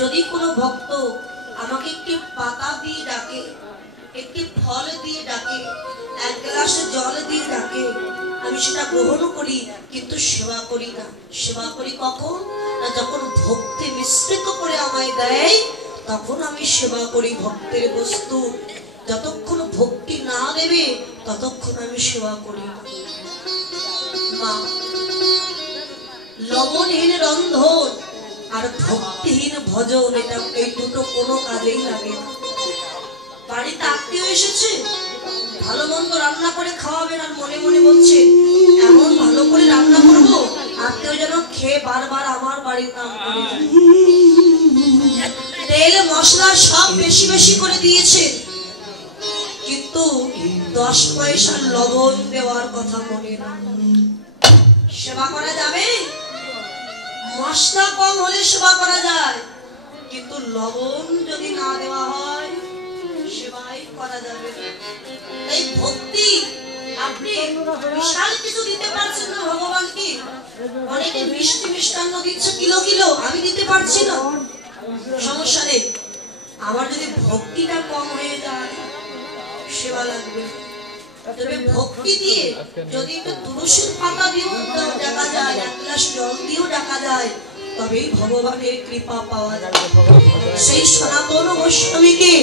যদি কোনো ভক্ত আমাকে একটি পাতা দিয়ে ডাকে, একটি ফল দিয়ে ডাকে, এক গ্লাস জল দিয়ে ডাকে, আমি সেটা গ্রহণ করি, কিন্তু সেবা করি না। সেবা করি কখন? না যখন ভক্তি মিশ্রিত করে আমায় দেয়, তখন আমি সেবা করি ভক্তের বস্তু। যতক্ষণ ভক্তি না দেবে ততক্ষণ আমি সেবা করি না। মা, লবণহীন রন্ধন আর ভক্তিহীন ভজন, এটা এই দুটো কোনো কাজেই লাগে না। বাড়িতে আত্মীয় এসেছে, ভালো মন্দ রান্না করে খাওয়াবেন, আর মনে মনে বলছে এমন ভালো করে রান্না করবো আত্মীয় যেন খেয়ে বারবার আমার বাড়ির নাম করে। তেল মশলা সব বেশি বেশি করে দিয়েছে, কিন্তু 10 পয়সা লবণ দেওয়ার কথা মনে না। সেবা করা যাবে? মশলা কম হলে সেবা করা যায়, কিন্তু লবণ যদি না দেওয়া হয় সেবাই করা যাবে না। এই ভক্তি, আপনি বিশাল কিছু দিতে পারছেন না ভগবানকে, অনেকে মিষ্টি মিষ্টান্ন দিচ্ছে কিলো কিলো, আমি দিতে পারছি না, সমস্যা নেই। আমার যদি ভক্তিটা কম হয়ে যায় সেবা লাগবে। তবে ভক্তি দিয়ে যদি একটু তুলসীর পাতা দিয়েও ডাকা যায়, এক গ্লাস জল দিয়েও ডাকা যায়, তবেই ভগবানের কৃপা পাওয়া যায়। সেই সনাতন গোস্বামীকে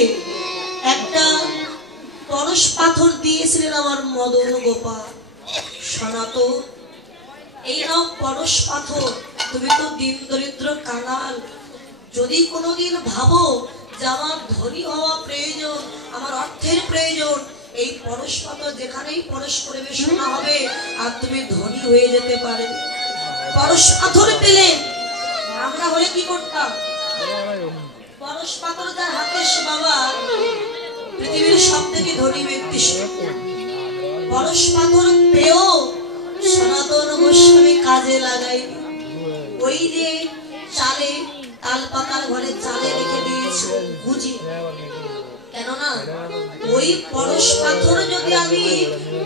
একটা পরশ পাথর দিয়েছিলেন আমার মদন গোপাল। সনাতন, এই নাও পরশ পাথর, তুমি তো দিন দরিদ্র কাঙাল, যদি কোনোদিন ভাবো যে আমার ধনী হওয়া প্রয়োজন, আমার অর্থের প্রয়োজন, এই পরশ পাথর যেখানেই পরশ পরিবেশনা হবে আর তুমি ধনী হয়ে যেতে পারে। পরশ পাথর পেলে আমরা হলে কি করতাম? পরশ পাথর যার হাতে সে বাবা পৃথিবীর সব থেকে ধনী ব্যক্তি। পরশ পাথর পেয়েও সনাতন গোস্বামী কাজে লাগায়নি। ওই যে চালে, তাল পাতার ঘরে চালে রেখে দিয়েছে গুজি, কেননা ওই পরশ পাথর যদি আমি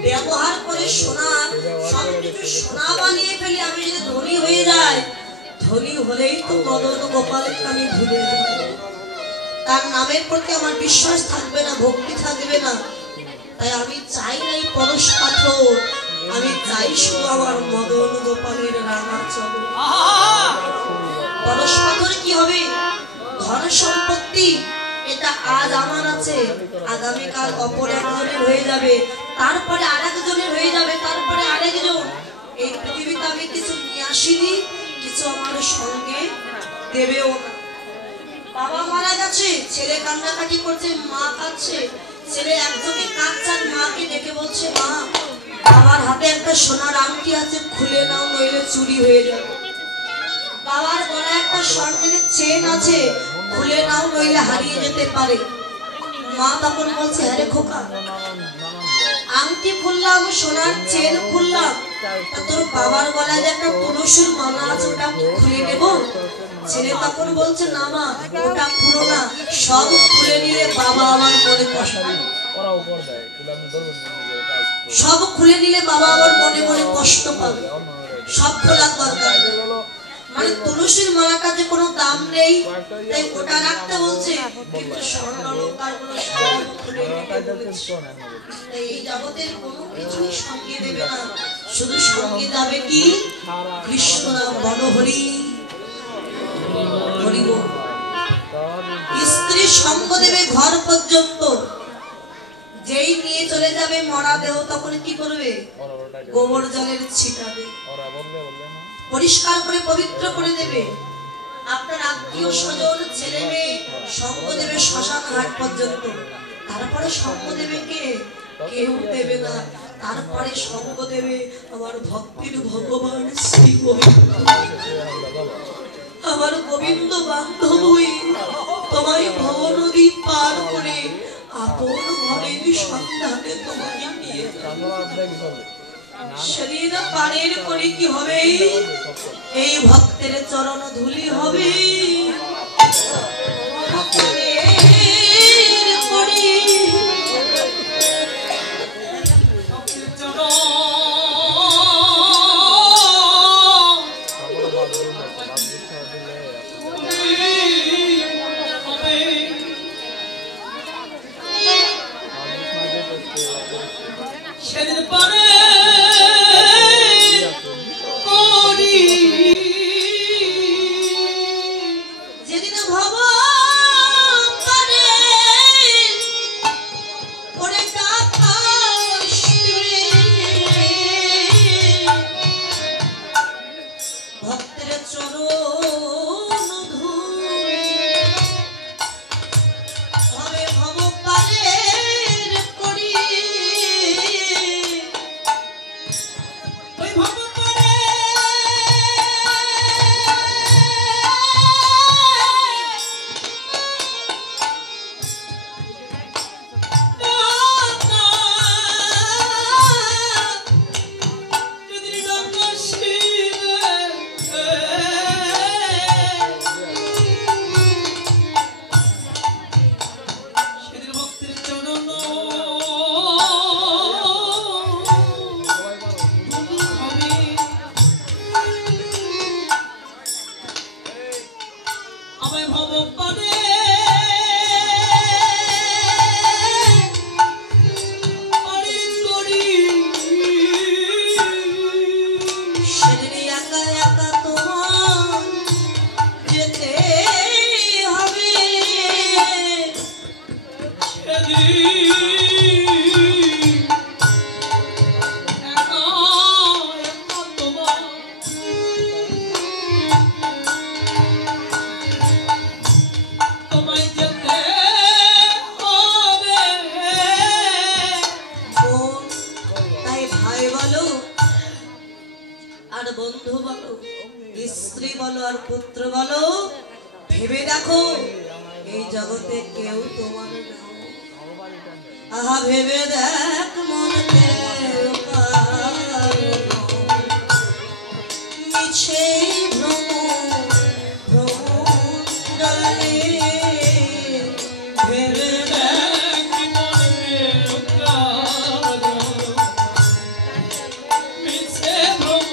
ব্যবহার করে সোনা, সবকিছু সোনা বানিয়ে ফেলি, আমি যদি ধনী হয়ে যাই, ধনী হলেই তো মদন গোপালকে আমি ভুলে যাব, তার নামের প্রতি আমার বিশ্বাস থাকবে না, ভক্তি থাকবে না। তাই আমি চাই না এই পরশ পাথর, আমি চাই শুধু আমার মদন গোপালের রাঙা চরণ। পরশ পাথর কি হবে? ধন সম্পত্তি, এটা আজ আমার আছে, আগামীকাল অপর একজনের হয়ে যাবে, তারপরে আরেকজনের হয়ে যাবে, তারপরে আরেকজন। এই পৃথিবীতে আমি কিছু নিয়ে আসিনি, কিছু আমার সঙ্গে দেবেও না। বাবা মারা গেছে, ছেলে কান্নাকাটি করছে, মা কাঁদছে, ছেলে একজনে কাঁদছে, মাকে ডেকে বলছে মা আমার হাতে একটা সোনার আংটি আছে, খুলে নাও নইলে চুরি হয়ে যাবে। বাবার গলায় একটা স্বর্ণের চেন আছে, খুলে নাও নইলে হারিয়ে যেতে পারে। মা তখন বলছে আরে খোকা, আংটি খুললাম, সোনার চেন খুললাম, তোর বাবার গলায় যে একটা তুলসীর মালা আছে ওটা খুলে নেব? ছেলে তখন বলছে না মা, ওটা খুলো না, সব খুলে নিলে বাবা আমার মনে কষ্ট, সব খুলে নিলে বাবা আমার মনে মনে কষ্ট পাবে, সব খোলার দরকার। মানে তুলসীর মালাটা যে কোনো দাম নেই, তাই ওটা রাখতে বলছে, কিন্তু স্বর্ণ অলংকার গুলো সব খুলে নিতে বলেছে। এই জগতের কোনো কিছুই সঙ্গে দেবে না, শুধু সঙ্গে যাবে কি কৃষ্ণ নাম, বনহরি হরি বল। স্ত্রী সঙ্গ দেবে ঘর পর্যন্ত, যেই নিয়ে চলে যাবে মরা দেহ, তখন কি করবে? গোবর জলের ছিটাবে, পরিষ্কার করে পবিত্র করে দেবে। আপনার আত্মীয় স্বজন ছেলে মেয়ে সঙ্গ দেবে শ্মশান ঘাট পর্যন্ত, তারপরে সঙ্গ দেবে কে? কেউ দেবে না। তারপরে সঙ্গ দেবে আমার ভক্তির ভগবান শ্রী গোবিন্দ। আমার গোবিন্দ বান্ধবী তোমায় ভব নদী পার করে আপন ঘরের সন্ধানে তোমাকে নিয়ে শরীর পারের করে কি হবে? এই ভক্তের চরণ ধুলি হবে। ভব পারে ওরে আকাশ ভক্তের চরণ ধূলি হবে ভব পারের করি ওই ভব পারে বন্ধু বলো স্ত্রী বলো আর পুত্র বলো ভেবে দেখো এই জগতে কেউ তোমার না আহা ভেবে দেখ মনকে মিছে ভ্রম ভ্রমণ্ডলে ভেবে দেখ মনকে মিছে ভ্রম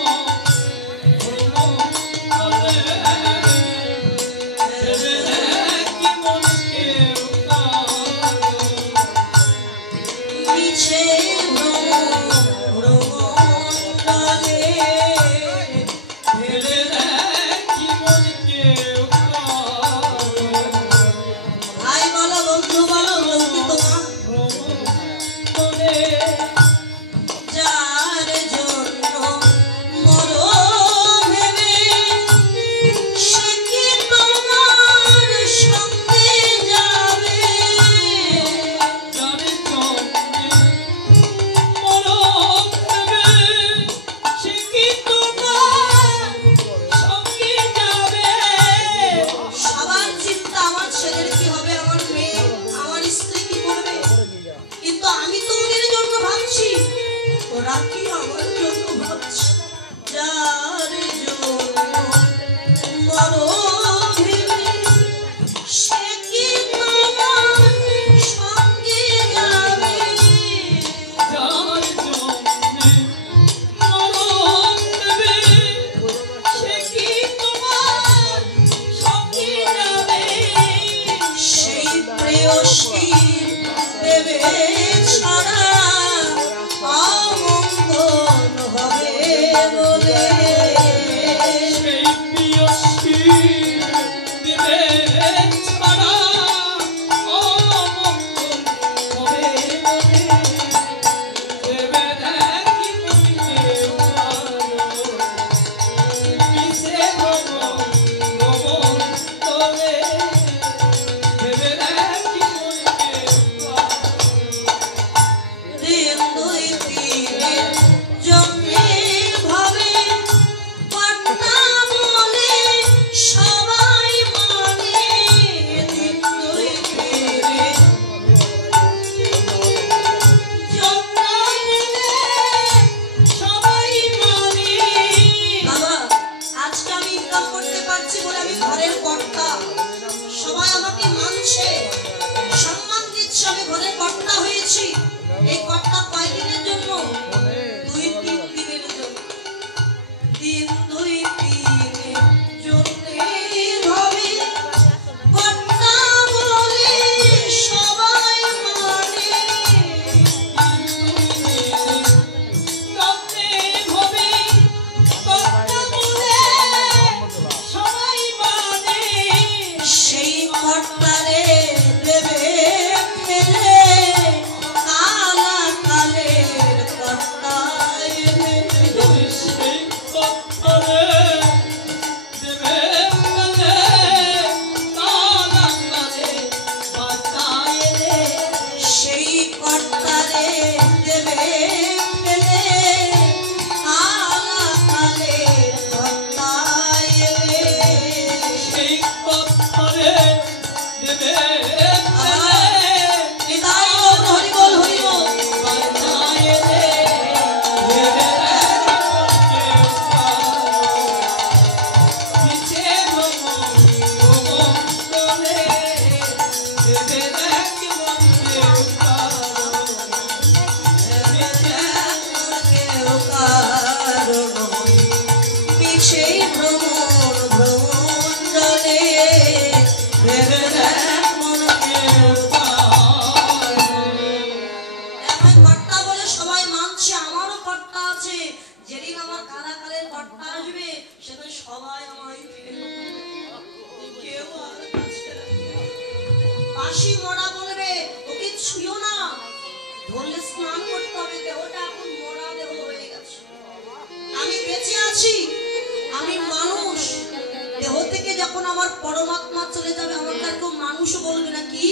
परमात्मा चले जाबे আমাকে আর কেউ মানুষ বলবে না কি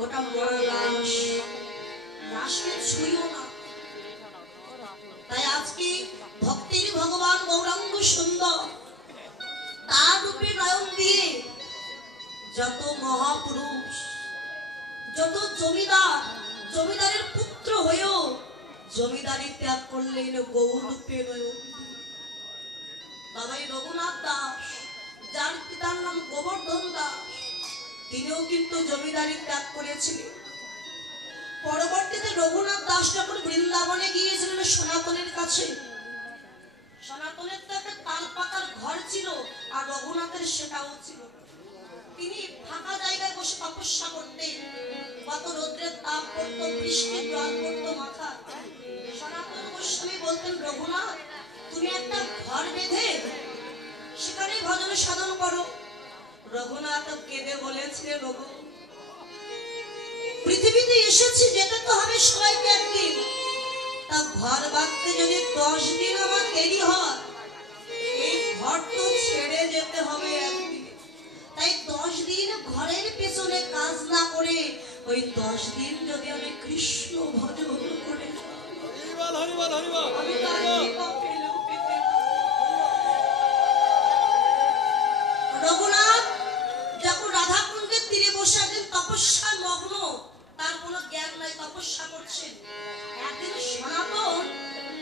ওটা মরা লাশ লাশকে ছুঁইও না তাই আজকে ভক্তির ভগবান গৌরাঙ্গ সুন্দর তার রূপে নয়ন দিয়ে যত মহাপুরুষ যত জমিদারের পুত্র হয়েও জমিদারি ত্যাগ করলেন গৌর রূপে নয়ন বাবাই রঘুনাথ দাস যার পিতার নাম গোবর্ধন দাস তিনিও কিন্তু জমিদারি ত্যাগ করেছিলেন পরবর্তীতে রঘুনাথ দাস যখন বৃন্দাবনে গিয়েছিলেন সনাতনের কাছে সনাতনের তো একটা তাল পাতার ঘর ছিল আর রঘুনাথের সেটাও ছিল তিনি ফাঁকা জায়গায় বসে তপস্যা করতেন কত রৌদ্রের তাপ পড়তো বৃষ্টির জল পড়তো মাথা সনাতন গোস্বামী বলতেন রঘুনাথ তুমি একটা ঘর বেঁধে সেখানে ভজন সাধন করো রঘুনাথ কেঁদে বলেছিলেন রঘু পৃথিবীতে এসেছি যেতে তো হবে সবাইকে একদিন তা ঘর বাঁধতে যদি 10 দিন আমার দেরি হয় এই ঘর তো ছেড়ে যেতে হবে একদিন তাই 10 দিন ঘরের পেছনে কাজ না করে ওই 10 দিন যদি আমি কৃষ্ণ ভজন করে আমি রঘুনাথ যখন রাধাকুণ্ডের তীরে বসে একদিন তপস্যায় মগ্ন তার কোনো জ্ঞান নাই তপস্যা করছেন একদিন সনাতন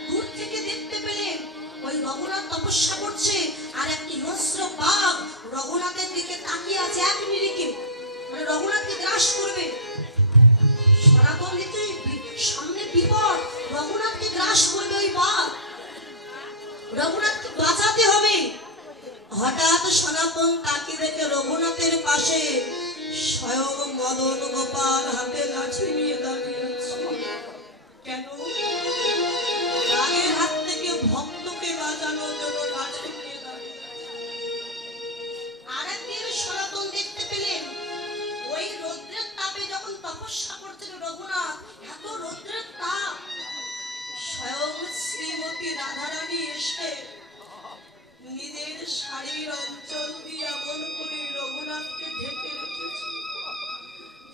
দূর থেকে দেখতে পেলেন ওই রঘুনাথ তপস্যা করছে আর একটি হিংস্র বাঘ রঘুনাথের দিকে তাকিয়ে আছে এক নিরিখে মানে রঘুনাথকে গ্রাস করবে সনাতন দেখতে সামনে বিপদ রঘুনাথকে গ্রাস করবে ওই বাঘ রঘুনাথকে বাঁচাতে হবে হঠাৎ সনাতন তাকিয়ে দেখে রঘুনাথের পাশে স্বয়ং মদন গোপাল হাতে লাঠি নিয়ে দাঁড়িয়ে আছে কেন রাগের হাত থেকে ভক্তকে বাঁচানোর জন্য লাঠি নিয়ে দাঁড়িয়ে আরেকদিন সনাতন দেখতে পেলেন ওই রৌদ্রের তাপে যখন তপস্যা করছেন রঘুনাথ এত রৌদ্রের তাপ স্বয়ং শ্রীমতী রাধারানী এসে নিজের শাড়ির অঞ্চল দিয়ে এমন করে রঘুনাথকে ঢেকে রেখেছে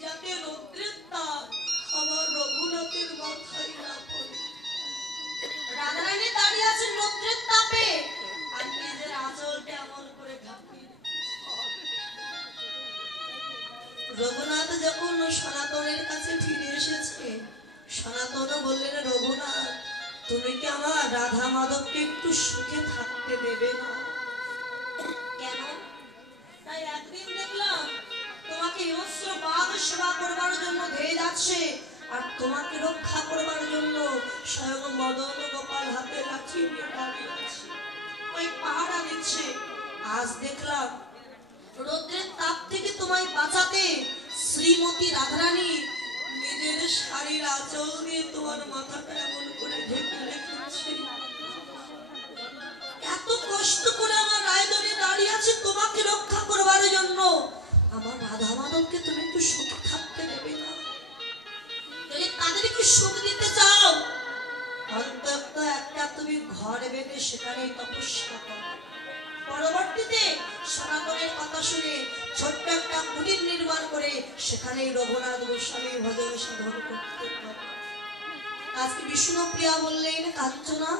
যাতে রৌদ্রের তাপ আমার রঘুনাথের মাথায় না পড়ে রাধারানী দাঁড়িয়ে আছেন রৌদ্রের তাপে আর নিজের আঁচলটা এমন করে ঢাকিয়ে রঘুনাথ যখন সনাতনের কাছে ফিরে এসেছে সনাতন বললেন রঘুনাথ তুমি কি আমার রাধা মাধবকে একটু সুখে থাকতে দেবে না কেন তাই একদিন দেখলাম তোমাকে হিংস্র বাঘ সেবা করবার জন্য ধেয়ে যাচ্ছে আর তোমাকে রক্ষা করবার জন্য স্বয়ং মদন গোপাল হাতে লাঠি নিয়ে দাঁড়িয়ে আছে ওই পাহারা দিচ্ছে আজ দেখলাম রৌদ্রের তাপ থেকে তোমায় বাঁচাতে শ্রীমতী রাধারানী নিজের শাড়ির আঁচল দিয়ে তোমার মাথাটা এমন করে ঢেকে রেখেছে এত কষ্ট করে আমার রায়দনে দাঁড়িয়ে আছে তোমাকে রক্ষা করবার জন্য আমার রাধা মাধবকে তুমি একটু সুখ থাকতে দেবে না যদি তাদেরকে সুখ দিতে চাও অন্তত একটা তুমি ঘর বেঁধে সেখানে তপস্যা করো পরবর্তীতে সনাতনের কথা শুনে ছোট্ট একটা কুটির নির্মাণ করে সেখানে রঘুনাথ গোস্বামী ভজন সাধন করতে পারে আজকে বিষ্ণুপ্রিয়া বললেন কাঞ্চনা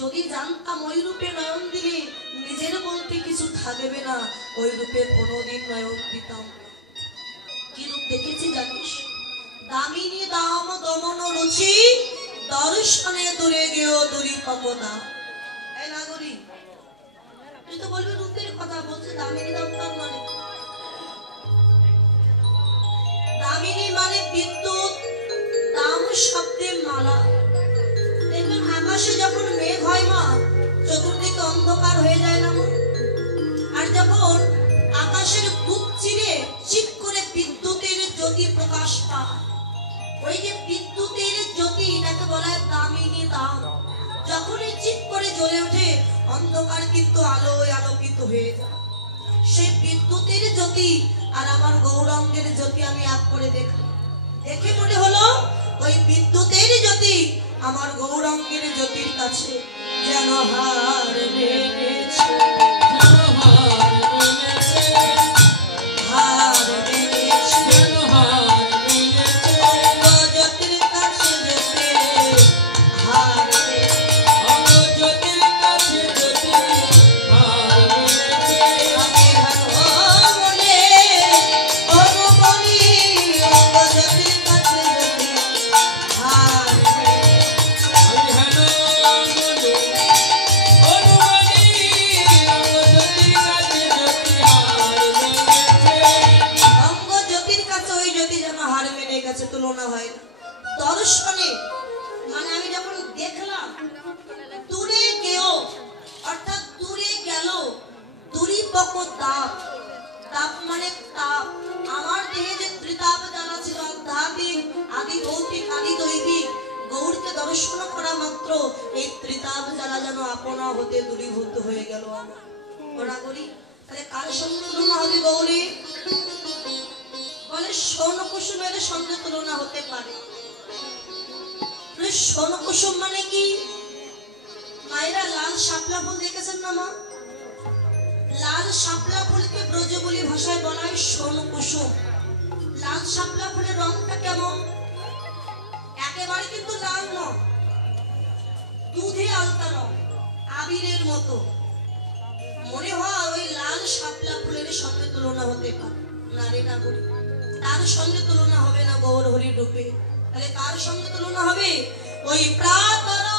যদি জানতাম ওই রূপে নয়ন দিলে নিজের বলতে কিছু থাকবে না ওই রূপে কোনোদিন নয়ন দিতাম কি রূপ দেখেছি জানিস? দামিনী দাম দমন রুচি দর্শনে দূরে গেও দূরি পবনা। এই নাগরী, তুই তো বলবি রূপের কথা বলছে। দামিনী দাম তার মানে, দামিনী মানে বিদ্যুৎ, দাম শব্দে মালা। দেখবেন আকাশে যখন মেঘ হয় মা, চতুর্দিকে অন্ধকার হয়ে যায় না মা? আর যখন আকাশের বুক চিরে চিৎ করে বিদ্যুতের জ্যোতি প্রকাশ পায়, ওই যে বিদ্যুতের জ্যোতি, এটাকে বলা হয় দামিনী দাম। যখনই চিৎ করে জ্বলে ওঠে, অন্ধকার কিন্তু আলোয় আলোকিত হয়ে যায়। সেই বিদ্যুতের জ্যোতি আর আমার গৌরাঙ্গের জ্যোতি আমি এক করে দেখলাম। দেখে মনে হলো ওই বিদ্যুতের জ্যোতি আমার গৌরাঙ্গের জ্যোতির কাছে যেন হার মেনেছে, হার মেনেছে, জ্যোতির কাছে যেতে হার তুলনা হয় না। দর্শনে মানে আমি যখন দেখলাম, দূরে গেও অর্থাৎ দূরে গেল, দূরি পক তাপ, তাপ মানে তাপ। আমার দেহে যে ত্রিতাপ জ্বালা ছিল, আধ্যাত্মিক, আদি ভৌতিক, আদি দৈবিক, গৌরকে দর্শন করা মাত্র এই ত্রিতাপ জ্বালা যেন আপনা হতে দূরীভূত হয়ে গেল আমার। ওরা করি তাহলে কার সঙ্গে তুলনা হবে গৌরী? বলে স্বর্ণ কুসুমের সঙ্গে তুলনা হতে পারে। স্বর্ণ কুসুম মানে কি? মায়েরা লাল শাপলা ফুল দেখেছেন না মা? লাল শাপলা ফুলকে ব্রজবুলি ভাষায় বলা হয় স্বর্ণ কুসুম। লাল শাপলা ফুলের রংটা কেমন? একেবারে কিন্তু লাল নয়, দুধে আলতা রং, আবিরের মতো। মনে হয় ওই লাল শাপলা ফুলের সঙ্গে তুলনা হতে পারে। নারী নাগরী, তার সঙ্গে তুলনা হবে না গৌর হরির রূপে। তাহলে কার সঙ্গে তুলনা হবে? ওই প্রাতরা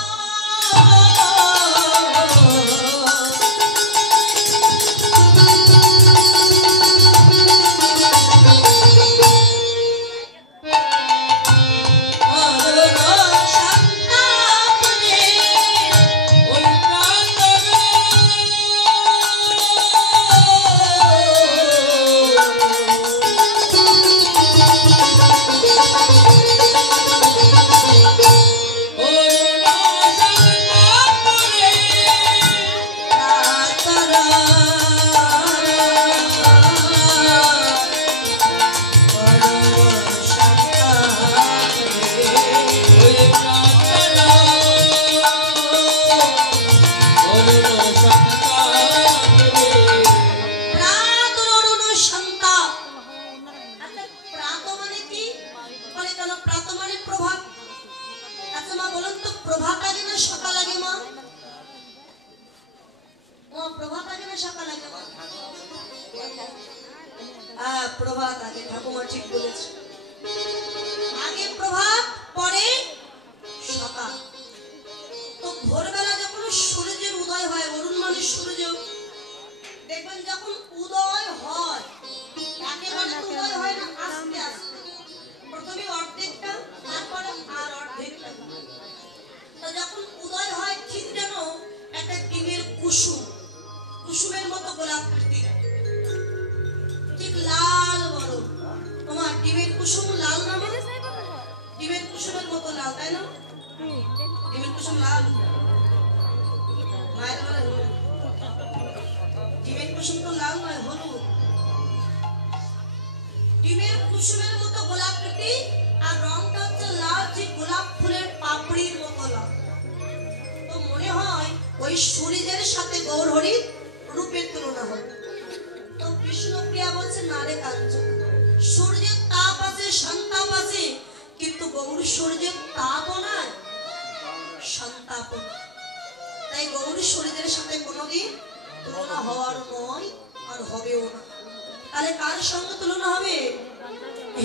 প্রভাত আগে, ঠাকুমা ঠিক বলেছে। আগে প্রভাত, পরে সকাল। তো ভোরবেলা যখন সূর্যের উদয় হয়, অরুণ মানে সূর্য, দেখবেন যখন উদয় হয় একেবারে উদয় হয় না, আস্তে আস্তে, প্রথমে অর্ধেকটা, তারপরে আর অর্ধেকটা। তো যখন উদয় হয় ঠিক যেন একটা ডিমের কুসুম, কুসুমের মতো গোলাকৃতি, ঠিক লাল বড়। তোমার ডিমের কুসুম লাল না? ডিমের কুসুমের মতো লাল, তাই না? ডিমের কুসুম লাল, মায়ের বলে ডিমের কুসুম তো লাল নয়, হলুদ। ডিমের কুসুমের মতো গোলাকৃতি, আর রংটা হচ্ছে লাল, যে গোলাপ ফুলের পাপড়ির মতো লাল। তো মনে হয় ওই সূর্যের সাথে গৌর হরির রূপের তুলনা হবে। তো বিষ্ণুপ্রিয়া বলছে না রে কাঞ্চন, সূর্যের তাপ আছে, সন্তাপ আছে, কিন্তু গৌর সূর্যের তাপও নাই, সন্তাপও নাই। তাই গৌর সূর্যের সাথে কোনোদিন তুলনা হওয়ার নয়, আর হবেও না। তাহলে কার সঙ্গে তুলনা হবে?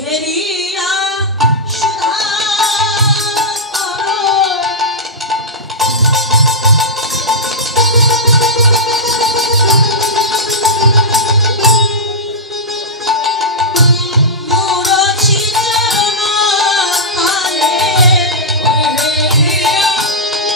হেরিয়া সুধা করো মুরছি চরণ তালে হেরিয়া সুধা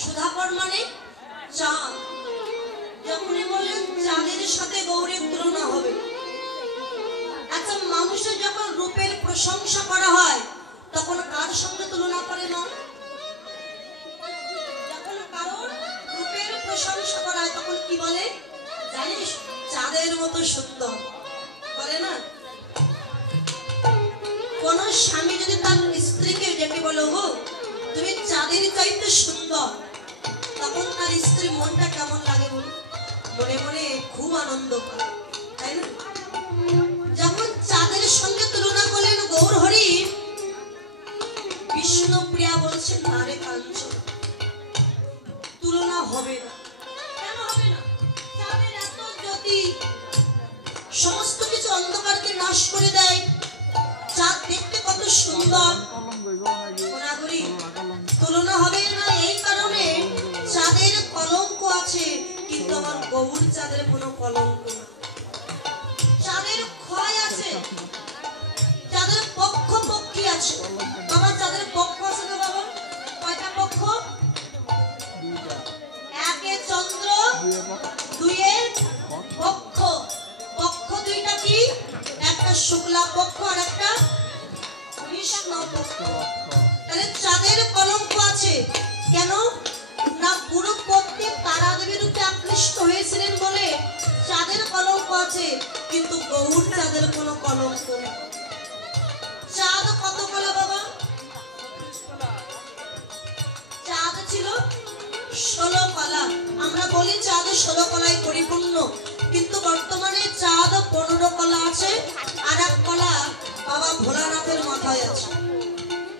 সুধাকর মানে চাঁদ। যখনই বললেন চাঁদের সাথে গৌরের তুলনা হবে। আচ্ছা, মানুষের যখন রূপের প্রশংসা করা হয় তখন কার সঙ্গে তুলনা করে না? যখন কারোর রূপের প্রশংসা করা হয় তখন কি বলে জানিস? চাঁদের মতো সুন্দর বলে না? কোন স্বামী যদি তার স্ত্রীকে ডেকে বলো গো তুমি চাঁদের চাইতে সুন্দর, তখন তার স্ত্রীর মনটা কেমন লাগে বলুন? মনে মনে খুব আনন্দ পায়, তাই না? যখন চাঁদের সঙ্গে তুলনা করলেন গৌর হরি, বিষ্ণুপ্রিয়া বলছেন না রে কাঞ্চন, তুলনা হবে না। কেন হবে না? চাঁদের এত জ্যোতি সমস্ত কিছু অন্ধকারকে নাশ করে দেয়। চাঁদ দেখতে কত সুন্দর, তুলনা হবে না। এই কারণে চাঁদের কলঙ্ক আছে, কিন্তু আমার গৌর চাঁদের কোনো কলঙ্ক না। চাঁদের ক্ষয় আছে, চাঁদের পক্ষ পক্ষী আছে। বাবা চাঁদের পক্ষ আছে না বাবা? কয়টা পক্ষ? একে চন্দ্র, দুইয়ে পক্ষ। পক্ষ দুইটা কি? একটা শুক্লা পক্ষ আর একটা কৃষ্ণ পক্ষ। তাহলে চাঁদের কলঙ্ক আছে কেন না? গুরু প্রত্যেক তারা দেবীর রূপে আকৃষ্ট হয়েছিলেন বলে চাঁদের কলঙ্ক আছে, কিন্তু গৌর চাঁদের কোনো কলঙ্ক নেই। চাঁদ কত কলা বাবা? চাঁদ ছিল 16 কলা। আমরা বলি চাঁদ 16 কলায় পরিপূর্ণ, কিন্তু বর্তমানে চাঁদ 15 কলা আছে, আর এক কলা বাবা ভোলানাথের মাথায় আছে।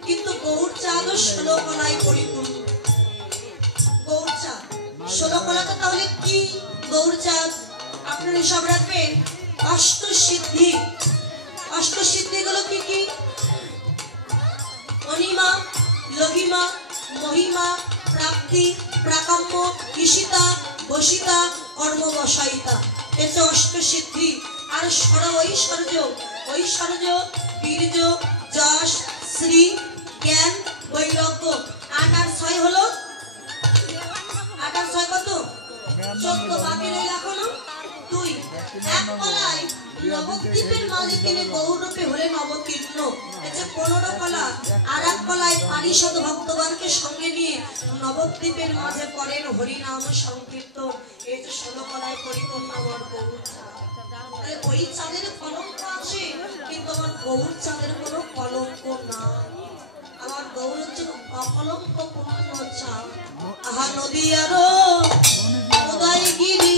কিন্তু গৌর চাঁদ 16 কলায় পরিপূর্ণ। গৌর চাঁদ 16 কলাটা তাহলে কি? গৌর চাঁদ আপনারা সব রাখবেন অষ্টসিদ্ধি। অষ্টসিদ্ধিগুলো কি কি? অনিমা, লঘিমা, মহিমা, প্রাপ্তি, প্রাকাম্য, ঈশিতা, বসিতা, কর্মবসায়িতা। এটা অষ্টসিদ্ধি। আর ঐশ্বর্য, ঐশ্বর্য, বীর্য, যশ, শ্রী, জ্ঞান, বৈরাগ্য। 8 আর 6 হলো 8 আর 6 কত? 14। বাকি রইল এখনো 2। এক কলায় নবদ্বীপের মাঝে তিনি গৌরূপে হলেন অবতীর্ণ। এই যে 15 কলা, আর এক কলায় পারিষদ ভক্তগণকে সঙ্গে নিয়ে নবদ্বীপের মাঝে করেন হরিনাম সংকীর্তন। এই যে 16 কলায় পরিপূর্ণ আমার গৌর চাঁদ। ওই চাঁদের কলঙ্ক আছে, কিন্তু আমার গৌর চাঁদের কোনো কলঙ্ক না। আমার গৌর হচ্ছে অকলঙ্ক পূর্ণ চা আহা নদী আরো উদয়গিরি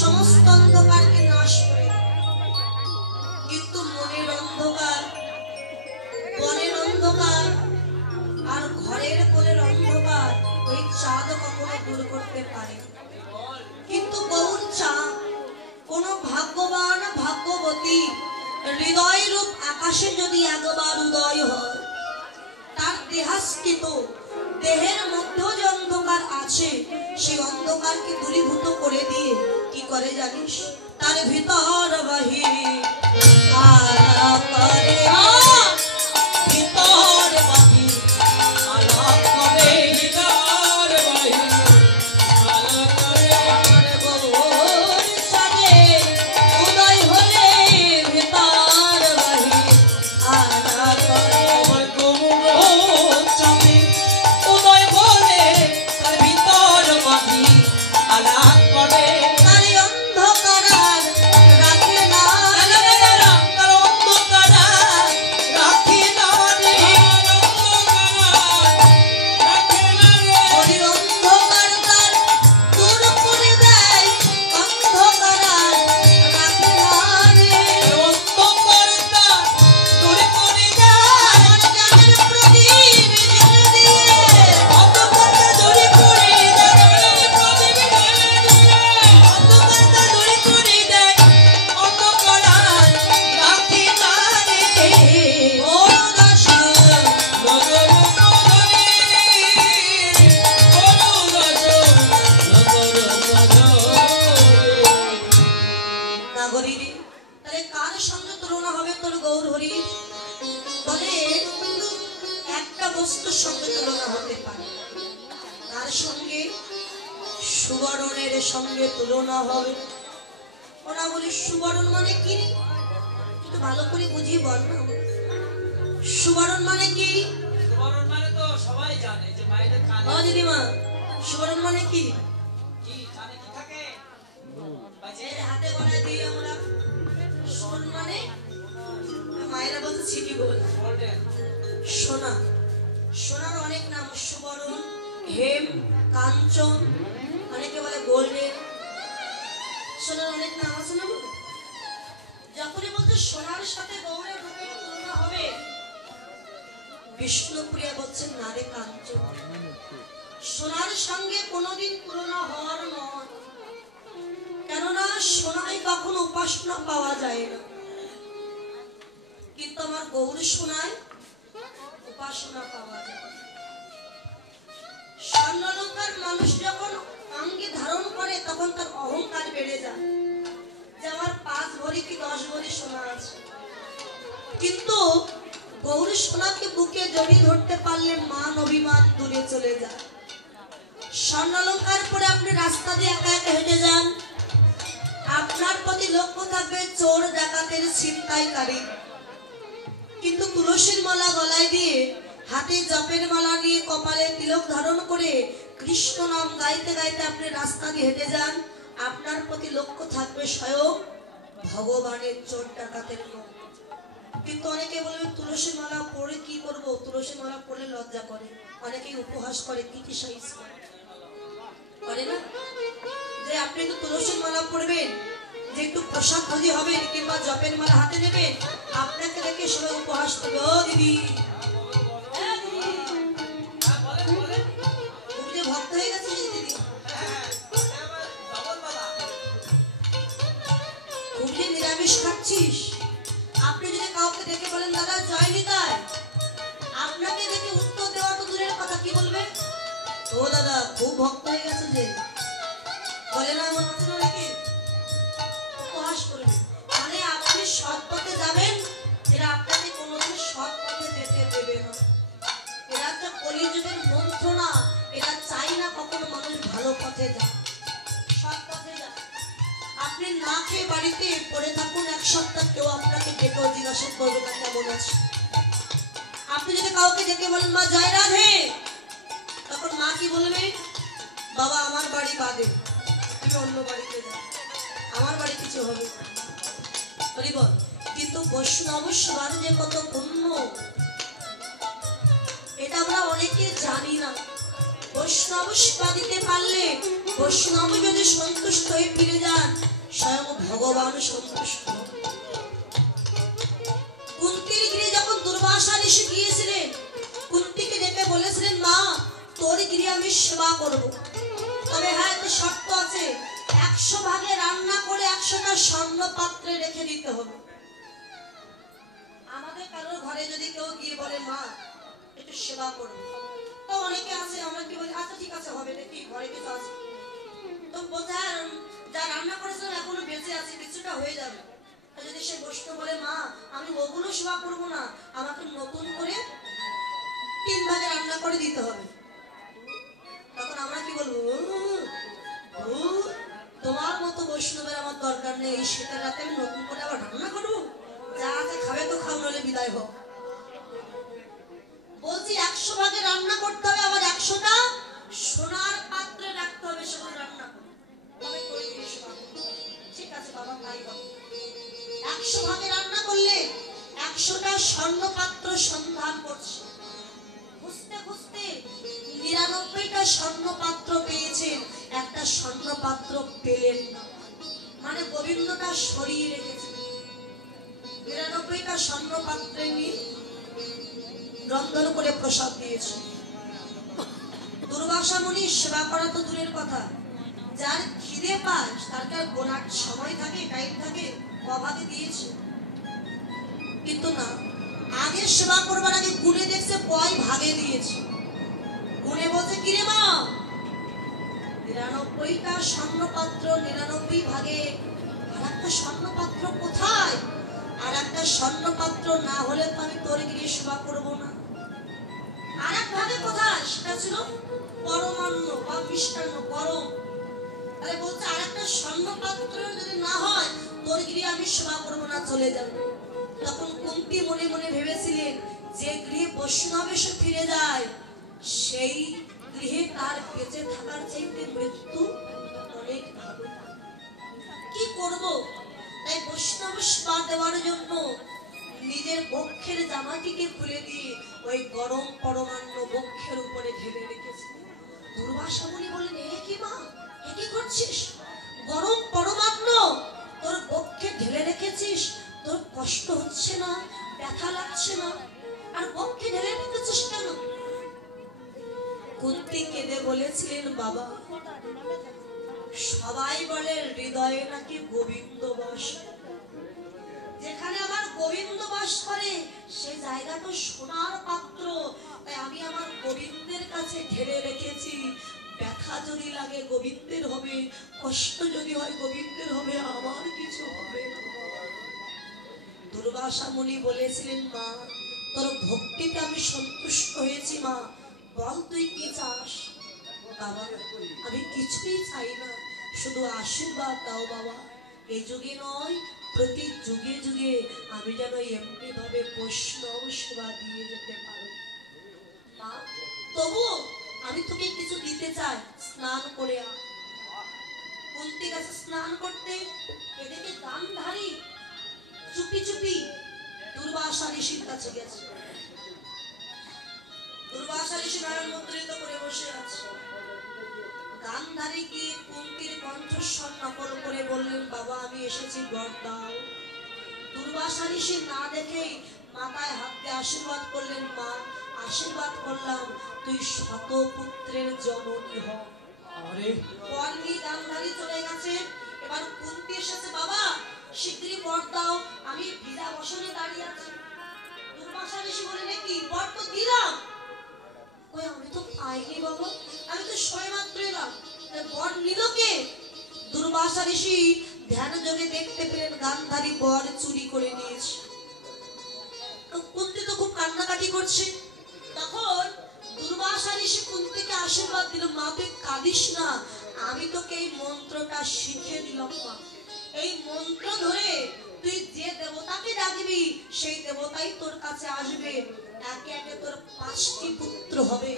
সমস্ত অন্ধকারকে নাশ করে, কিন্তু মনের অন্ধকার, বনের অন্ধকার আর ঘরের কোলের অন্ধকার ওই চাঁদ কখনো দূর করতে পারে। কিন্তু গৌর চাঁদ কোন ভাগ্যবান ভাগ্যবতী হৃদয় রূপ আকাশে যদি একবার উদয় হয়, তার দেহাস্কিত দেহের মধ্যে যে অন্ধকার আছে সেই অন্ধকারকে দূরীভূত করে দিয়ে কি করে জানিস, তার ভিতর বাহির আলাপ করে, ভিতর বাহির আলাপ করে, ভিতর বাহির আলাপ করে, গৌর সাজে উদয় হলে ভিতর বাহির আলাপ করে, গৌর সাজে উদয় হলে তার ভিতর বাহির আলাপ করে, তার অন্ধকার রাখে না, তার অন্ধকার সঙ্গে তুলনা হতে পারে, তার সঙ্গে সুবরণের সঙ্গে তুলনা হবে। ওরা বলি সুবরণ মানে কি? একটু ভালো করে বুঝিয়ে বল না। সুবরণ মানে কি? সুবরণ মানে তো সবাই জানে যে মায়েদের কানে। ও দিদিমা, সুবরণ মানে কি? কি কানে কি থাকে? বাজের হাতে গলায় দিই আমরা। সোন মানে মায়েরা বলতে ছিটি গোল। গোল্ডেন। সোনা, সোনার অনেক নাম, সুবরণ, হেম, কাঞ্চন, অনেকে বলে গোল্ডেন। সোনার অনেক নাম আছে না? যখনই বলতে সোনার সাথে গৌরের রূপের তুলনা হবে, বিষ্ণুপ্রিয়া বলছেন না রে কাঞ্চন, সোনার সঙ্গে কোনোদিন তুলনা হওয়ার নয়। কেননা সোনায় কখনো উপাসনা পাওয়া যায় না, কিন্তু আমার গৌরী সোনায় উপাসনা পাওয়া যায়। স্বর্ণালঙ্কার মানুষ যখন অঙ্গে ধারণ করে তখন তার অহংকার বেড়ে যায় যে আমার 5 ভরি কি 10 ভরি সোনা আছে, কিন্তু গৌরী সোনাকে বুকে জড়িয়ে ধরতে পারলে মান অভিমান দূরে চলে যায়। স্বর্ণালঙ্কার পরে আপনি রাস্তা দিয়ে একা একা হেঁটে যান, আপনার প্রতি লক্ষ্য থাকবে চোর ডাকাতের ছিনতাইকারী, কিন্তু তুলসীর মালা গলায় দিয়ে, হাতে জপের মালা নিয়ে, কপালে তিলক ধারণ করে কৃষ্ণ নাম গাইতে গাইতে আপনি রাস্তা দিয়ে হেঁটে যান, আপনার প্রতি লক্ষ্য থাকবে স্বয়ং ভগবানের চোর ডাকাতের মুখ। কিন্তু অনেকে বলবে তুলসী মালা পরে কি করব, তুলসী মালা পরলে লজ্জা করে, অনেকেই উপহাস করে, ক্রিটিসাইজ করে না যে আপনি তো তুলসীর মালা পরবেন, যে একটু প্রসাদ ভোজি হবেন কিংবা জপের মালা হাতে নেবেন, আপনাকে দেখে সবাই উপহাস করবে, ও দিদি তুমি যে ভক্ত হয়ে গেছিস দিদি, তুমি যে নিরামিষ খাচ্ছিস। আপনি যদি কাউকে দেখে বলেন দাদা জয় নিতাই, আপনাকে দেখে উত্তর দেওয়া তো দূরের কথা, কি বলবে? ও দাদা খুব ভক্ত হয়ে গেছে যে, বলে না এমন আছে নাকি? উপহাস করবে। মানে আপনি সৎ পথে যাবেন, এরা আপনাকে কোনোদিন সৎ পথে যেতে দেবে না। এরা তো কলিযুগের মন্ত্রণা, এরা চাই না কখনো মানুষ ভালো পথে যায়, সৎ পথে যায়। আপনি না খেয়ে বাড়িতে পড়ে থাকুন 1 সপ্তাহ, কেউ আপনাকে ডেকেও জিজ্ঞাসা করবে না কেমন আছে। আপনি যদি কাউকে ডেকে বলেন মা জয় রাধে, তখন মা কি বলবে? বাবা আমার বাড়ি বাদে, তুমি অন্য বাড়িতে যাও, আমার বাড়ি কিছু হবে বল। কিন্তু বৈষ্ণব সেবার যে কত পুণ্য, এটা আমরা অনেকে জানি না। বৈষ্ণব সেবা দিতে পারলে, বৈষ্ণব যদি সন্তুষ্ট হয়ে ফিরে যান, স্বয়ং ভগবান সন্তুষ্ট। কুন্তির গৃহে যখন দুর্বাসা ঋষি গিয়েছিলেন, কুন্তিকে ডেকে বলেছিলেন মা তোর গৃহে আমি সেবা করব, তবে হ্যাঁ একটা শর্ত আছে, 100 ভাগে রান্না করে 100টা স্বর্ণ পাত্রে রেখে দিতে হবে। আমাদের কারোর ঘরে যদি কেউ গিয়ে বলে মা একটু সেবা করবে, তো অনেকে আছে আমরা কি বলি আচ্ছা ঠিক আছে হবে নাকি, ঘরে কিছু আছে তো বলতে যা রান্না করেছিলাম এখনো বেঁচে আছে, কিছুটা হয়ে যাবে। যদি সে বৈষ্ণব বলে মা আমি ওগুলো সেবা করবো না, আমাকে নতুন করে 3 ভাগে রান্না করে দিতে হবে, তখন আমরা কি বলবো? তোমার মতো বৈষ্ণবের আমার দরকার নেই, এই শীতের রাতে আমি নতুন করে আবার রান্না করবো, যা আছে খাবে তো খাও, নইলে বিদায় হোক। বলছি 100 ভাগে রান্না করতে হবে, আবার 100টা সোনার পাত্রে রাখতে হবে, সেগুলো রান্না তবে করে ঠিক আছে বাবা তাই হবে। 100 ভাগে রান্না করলে 100টা স্বর্ণ পাত্র সন্ধান করছে, খুঁজতে খুঁজতে 99টা স্বর্ণ পাত্র পেয়েছেন, একটা স্বর্ণ পাত্র পেলেন না, মানে গোবিন্দটা সরিয়ে রেখেছেন। 99টা স্বর্ণ পাত্রে নিয়ে রন্ধন করে প্রসাদ দিয়েছে। দুর্বাসা মুনি সেবা করা তো দূরের কথা, যার খিদে পায় তার কি গোনার সময় থাকে, টাইম থাকে, অভাবে দিয়েছে। কিন্তু না, আগে সেবা করবার আগে গুনে দেখছে কয় ভাগে দিয়েছে, গুনে বলছে কিরে মা 99টা স্বর্ণপাত্র 99 ভাগে, আর একটা স্বর্ণপাত্র কোথায়? আর একটা স্বর্ণপাত্র না হলে তো আমি তোর গিয়ে সেবা করবো না। আর এক ভাগে কোথায় সেটা ছিল পরমান্ন বা মিষ্টান্ন গরম। তাহলে বলছে আর একটা স্বর্ণ পাত্র যদি না হয় তোর গৃহে আমি সেবা করবো না, চলে যাবো। তখন কুন্তী মনে মনে ভেবেছিলেন যে গৃহে বৈষ্ণব এসে ফিরে যায় সেই গৃহে তার বেঁচে থাকার চাইতে মৃত্যু অনেক ভালো। কি করব? তাই বৈষ্ণব সেবা দেওয়ার জন্য নিজের বক্ষের জামাটিকে খুলে দিয়ে ওই গরম পরমান্ন বক্ষের উপরে ঢেলে রেখেছে। দুর্বাসা মুনি বললেন, এ কি মা, এ কি করছিস? গরম পরমান্ন তোর বক্ষে ঢেলে রেখেছিস, তোর কষ্ট হচ্ছে না, ব্যথা লাগছে না, আর বক্ষে ঢেলে রেখেছিস কেন? কুন্তী কেঁদে বলেছিলেন, বাবা সবাই বলে হৃদয়ে নাকি গোবিন্দ বাস, যেখানে আমার গোবিন্দ বাস করে সেই জায়গাটা সোনার পাত্র, তাই আমি আমার গোবিন্দের কাছে ঢেলে রেখেছি। ব্যথা যদি লাগে গোবিন্দের হবে, কষ্ট যদি হয় গোবিন্দের হবে, আমার কিছু হবে না। দুর্বাসা মুনি বলেছিলেন, মা তোর ভক্তিতে আমি সন্তুষ্ট হয়েছি, মা বল তুই কি চাস? বাবা আমি কিছুই চাই না, শুধু আশীর্বাদ দাও বাবা। এই যুগে নয়, প্রতি যুগে যুগে আমি যেন এমনি ভাবে বৈষ্ণব সেবা দিয়ে যেতে পারো। মা তবু আমি তোকে কিছু দিতে চাই, স্নান করে আ। কুন্তী গেছে স্নান করতে, এদিকে গান্ধারী চুপি চুপি দুর্বাসা ঋষির কাছে গেছে। দুর্বাসা ঋষি নয়ন মুদ্রিত করে বসে আছে। গান্ধারী গিয়ে কুন্তীর কণ্ঠস্বর নকল করে বললেন, বাবা আমি এসেছি, বর দাও। দুর্বাসা ঋষি না দেখেই মাথায় হাত দিয়ে আশীর্বাদ করলেন, মা আশীর্বাদ করলাম তুই শতপুত্রের জননী হ। বর নিয়ে গান্ধারী চলে গেছে। এবার কুন্তী এসেছে, বাবা শীঘ্রই বর দাও, আমি ভিজা বসনে দাঁড়িয়ে আছি। দুর্বাসা ঋষি বললেন, কি বর তো দিলাম, কই আমি তো পাইনি বাবা, আমি তো সবেমাত্র এলাম, বর নিল কে? দুর্বাসা ঋষি ধ্যান যোগে দেখতে পেলেন গান্ধারী বর চুরি করে নিয়েছে। কুন্তী তো খুব কান্নাকাটি করছে। তখন দুর্বাসা ঋষি কুন্তীকে আশীর্বাদ দিল, মা তুই কাঁদিস না, আমি তোকে এই মন্ত্রটা শিখিয়ে দিলাম মা। এই মন্ত্র ধরে তুই যে দেবতাকে ডাকবি সেই দেবতাই তোর কাছে আসবে, একে একে তোর 5টি পুত্র হবে।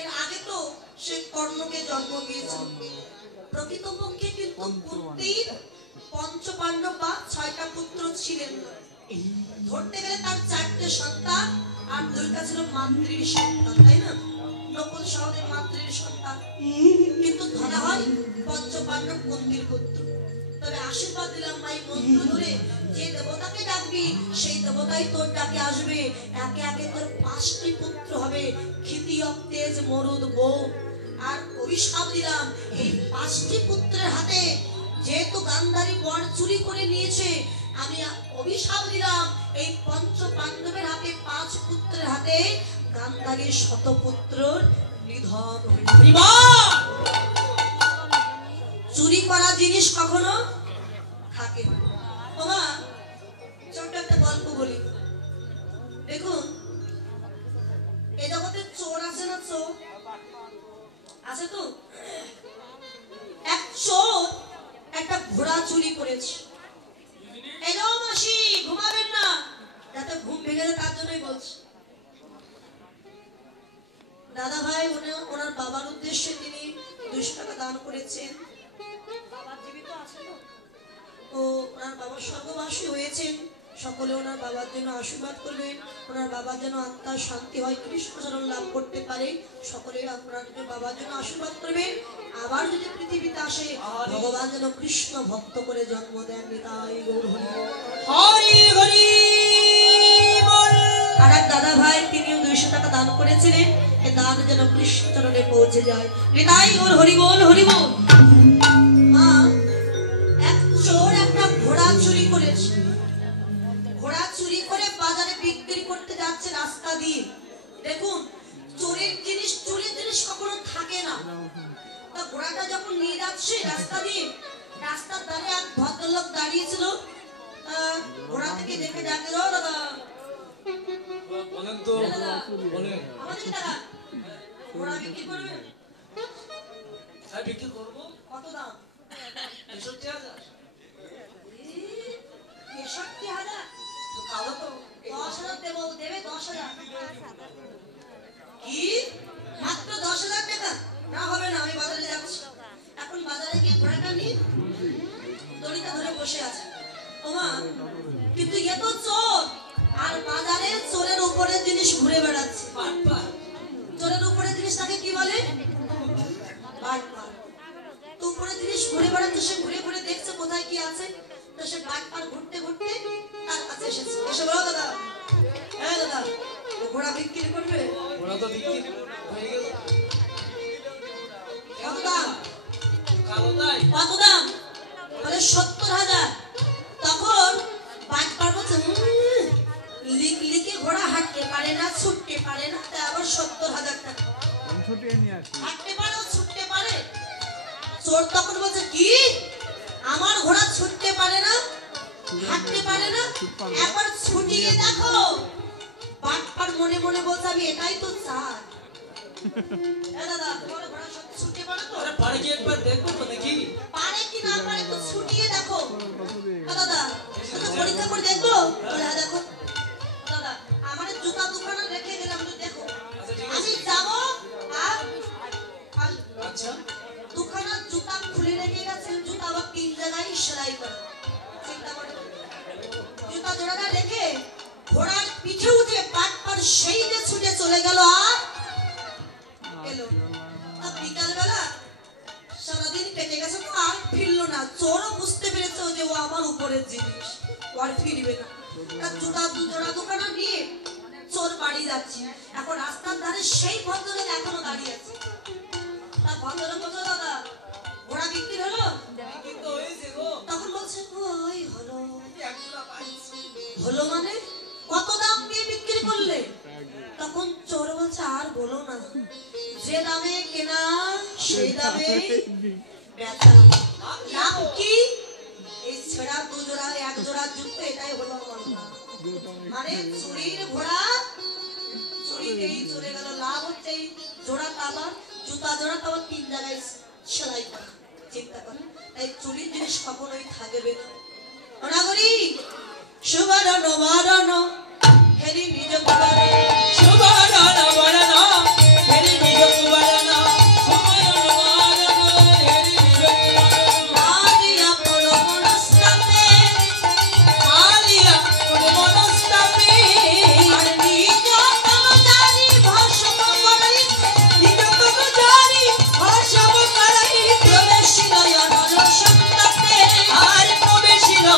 এর আগে তো সে কর্ণকে জন্ম দিয়েছিল। প্রকৃতপক্ষে কিন্তু কুন্তীর পঞ্চপাণ্ডব বা 6টা পুত্র ছিলেন না। ধরতে গেলে তার 4টে সন্তান আর 2টা ছিল মাতৃর সন্তান, তাই না? নকুল সহদেব মাতৃর সন্তান, কিন্তু ধরা হয় পঞ্চপাণ্ডব কুন্তীর পুত্র। তবে আশীর্বাদ দিলাম ভাই, মন্ত্র ধরে যে দেবতাকে ডাকবি সেই দেবতাই তোর ডাকে আসবে, একে একে তোর 5টি পুত্র হবে, ক্ষিতিয়ব তেজ মরুদ বউ। আর অভিশাপ দিলাম এই 5টি পুত্রের হাতে, যেহেতু গান্ধারী বর চুরি করে নিয়েছে, আমি অভিশাপ দিলাম এই পঞ্চপাণ্ডবের হাতে 5 পুত্রের হাতে গান্ধারীর শতপুত্রর নিধন হইবে। চুরি করা জিনিস কখনো থাকে না। বাবা ছোট্ট একটা গল্প বলি। দেখুন এই জগতে চোর আছে না? চোর আছে তো। এক চোর একটা ঘোড়া চুরি করেছে। এলো মাসি ঘুমাবেন না, যাতে ঘুম ভেঙে যায় তার জন্যই বলছি। দাদা ভাই ওনার বাবার উদ্দেশ্যে তিনি 200 টাকা দান করেছেন। বাবা জীবিত আছে তো, তো ওনার বাবা স্বর্গবাসী হয়েছেন, সকলে ওনার বাবার জন্য আশীর্বাদ করবেন, ওনার বাবার যেন আত্মার শান্তি হয়, কৃষ্ণচরণ লাভ করতে পারে, সকলে আপনার বাবার জন্য আশীর্বাদ করবেন। আবার যদি পৃথিবীতে আসে ভগবান যেন কৃষ্ণ ভক্ত করে জন্ম দেন। নিতাই গৌর হরি হরি বল। আর এক দাদা ভাই তিনিও 200 টাকা দান করেছিলেন, এই দান যেন কৃষ্ণচরণে পৌঁছে যায়। নিতাই গৌর হরি বল হরি বল। মা এক চোর একটা ঘোড়া চুরি করেছে। ঘোড়া চুরি করে বাজারে বিক্রি করতে যাচ্ছে রাস্তা দিয়ে। দেখুন চোরের জিনিস কখনো থাকে না। তা ঘোড়াটা যখন নিয়ে যাচ্ছে রাস্তা দিয়ে, রাস্তার ধারে এক ভদ্রলোক দাঁড়িয়েছিল। ঘোড়া থেকে দেখে ডাকে, ও দাদা বলেন তো বলেন আমাদের টাকা ঘোড়া বিক্রি করবে হ্যাঁ বিক্রি করবো কত দাম ৬৫,০০০ ৬৩,০০০ তো কালো তো 10,000 দেবো দেবে 10,000 কি মাত্র 10,000 টাকা না হবে না আমি বাজারে যাচ্ছি এখন বাজারে গিয়ে ঘোড়াটা নিয়ে দড়িটা ধরে বসে আছে ওমা কিন্তু এ তো চোর আর বাজারে চোরের উপরে জিনিস ঘুরে বেড়াচ্ছে পাট চোরের উপরে জিনিস তাকে কি বলে বাটপার তো উপরে জিনিস ঘুরে বেড়াচ্ছে সে ঘুরে ঘুরে দেখছে কোথায় কি আছে তো সে বাটপার ঘুরতে ঘুরতে তার কাছে এসেছে এসে বলো দাদা হ্যাঁ দাদা ও ঘোড়া বিক্রি করবে ওরা তো বিক্রি হয়ে গেল কত দাম কালো তাই কত দাম বলে 70,000 তখন বাটপার বলছে লিকে ঘোড়া হাঁটতে পারে না ছুটতে পারে না তাই আবার 70,000 টাকা হাঁটতে পারে ও ছুটতে পারে চোর তখন বলছে কি আমার ঘোড়া ছুটতে পারে না হাঁটতে পারে না একবার ছুটিয়ে দেখো বাটপার মনে মনে বলছে আমি এটাই তো চাই দাদা তোমার ঘোড়া সত্যি ছুটতে পারে তো আরে পারে কি একবার দেখবো তো দেখি পারে কি না পারে তো ছুটিয়ে দেখো দাদা তো পরীক্ষা করে দেখবো বলে হ্যাঁ দেখো দাদা আমার জুতা দোকানে রেখে গেলাম তো দেখো আচ্ছা ঠিক আমি আছে যাব আর আচ্ছা দোকানের জুতা খুলে রেখে গেছেন জুতা আবার 3 জায়গায় সেলাই করা চিন্তা করে জুতা জোড়াটা রেখে ঘোড়ার পিঠে উঠে বাটপার সেই যে ছুটে চলে গেল আর এলো আর বিকাল বেলা সারাদিন কেটে গেছে তো আর ফিরলো না চোরও বুঝতে পেরেছে যে ও আমার উপরের জিনিস ও আর ফিরবে না আর জুতা জোড়া দোকানে নিয়ে চোর বাড়ি যাচ্ছে এখন রাস্তার ধারে সেই ভদ্রলোক এখনো দাঁড়িয়ে আছে তার ভদ্রলোক বলছে দাদা ঘোড়া বিক্রি হলো বিক্রি তো হয়েছে গো তখন বলছে ওই হলো একজোড়া পাইছি হলো মানে কত দাম দিয়ে বিক্রি করলে তখন চোর বলছে আর বলো না যে দামে কেনা সেই দামে বেচা লাভ কি এই ছেঁড়া দুজোড়া এক জোড়া জুতো এটাই হলো আমার লাভ। মানে চুরির ঘোড়া চুরিতেই চলে গেল লাভ হচ্ছে এই জোড়া তাবার জুতা জোড়া তাবার 3 জায়গায় সেলাই করা চিন্তা করে তাই চুরির জিনিস কখনোই থাকবে না অনাগরি সুবরণ বরণ হেরি নিজ কুমারে সুবরণ বরণ হেরি নিজ কুমারন সুবরণ বরণ হেরি নিজ কুমারন আদিয়া পন মনস্তাপে আলিয়া মনস্তাপে আর নিজ তনজারি ভস্ম করাইতে নিজ তন জানি ভাষাব করাই প্রবেশিল অনল সন্তাপে আর প্রবেশিল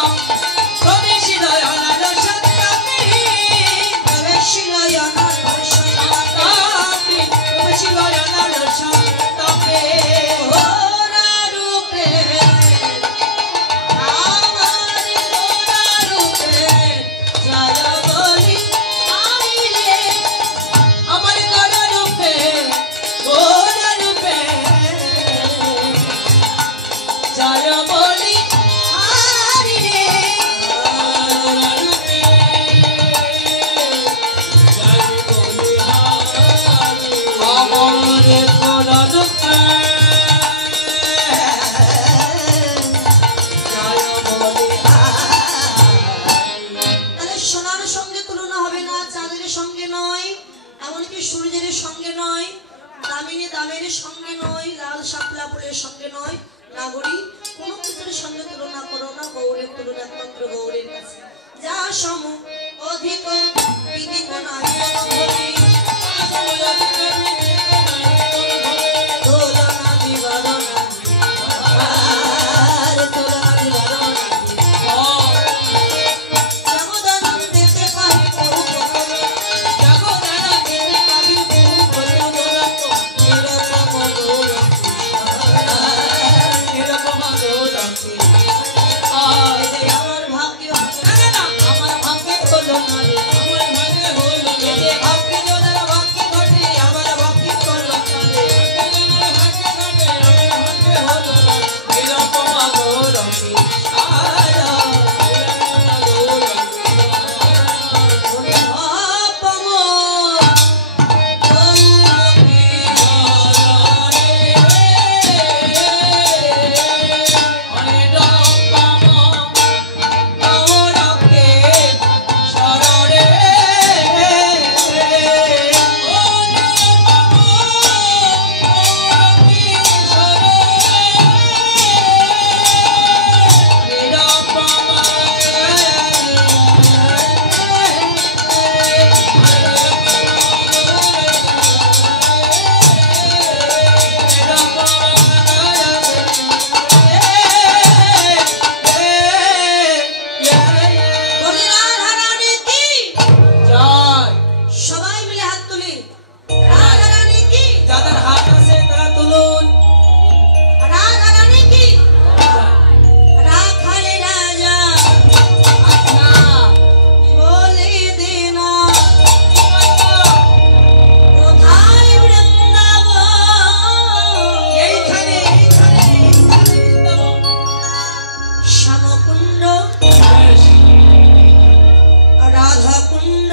অনার সন্তাপে প্রবেশিল অনল সন্তাপে প্রবেশিল অনার সন্তাপে ওরা রূপে আমার ওরা রূপে জয় বলি আইলে আমার গড় রূপে গোর রূপে জয় বলি হারিলে গোর রূপে জয় বলি আমার গোর রূপে জয় বলি তাহলে সোনার সঙ্গে তুলনা হবে না চাঁদের সঙ্গে নয় এমনকি সূর্যের সঙ্গে নয় দামের সঙ্গে নয় লাল শাপলা ফুলের সঙ্গে নয় নাগরী কোনো কিছুর সঙ্গে তুলনা করো না গৌরের তুলনা একমাত্র গৌরের কাছে যা সম অধিক বিদিত নাই তুলনা দিবার না আর তুলনা দিবার না জগদানন্দেতে পাহি বহু নিরতম গৌর এই যে আমার ভাগ্য আমার ভাগ্যে হলো না রে এই যে ভাগ্যে রাধা কুণ্ড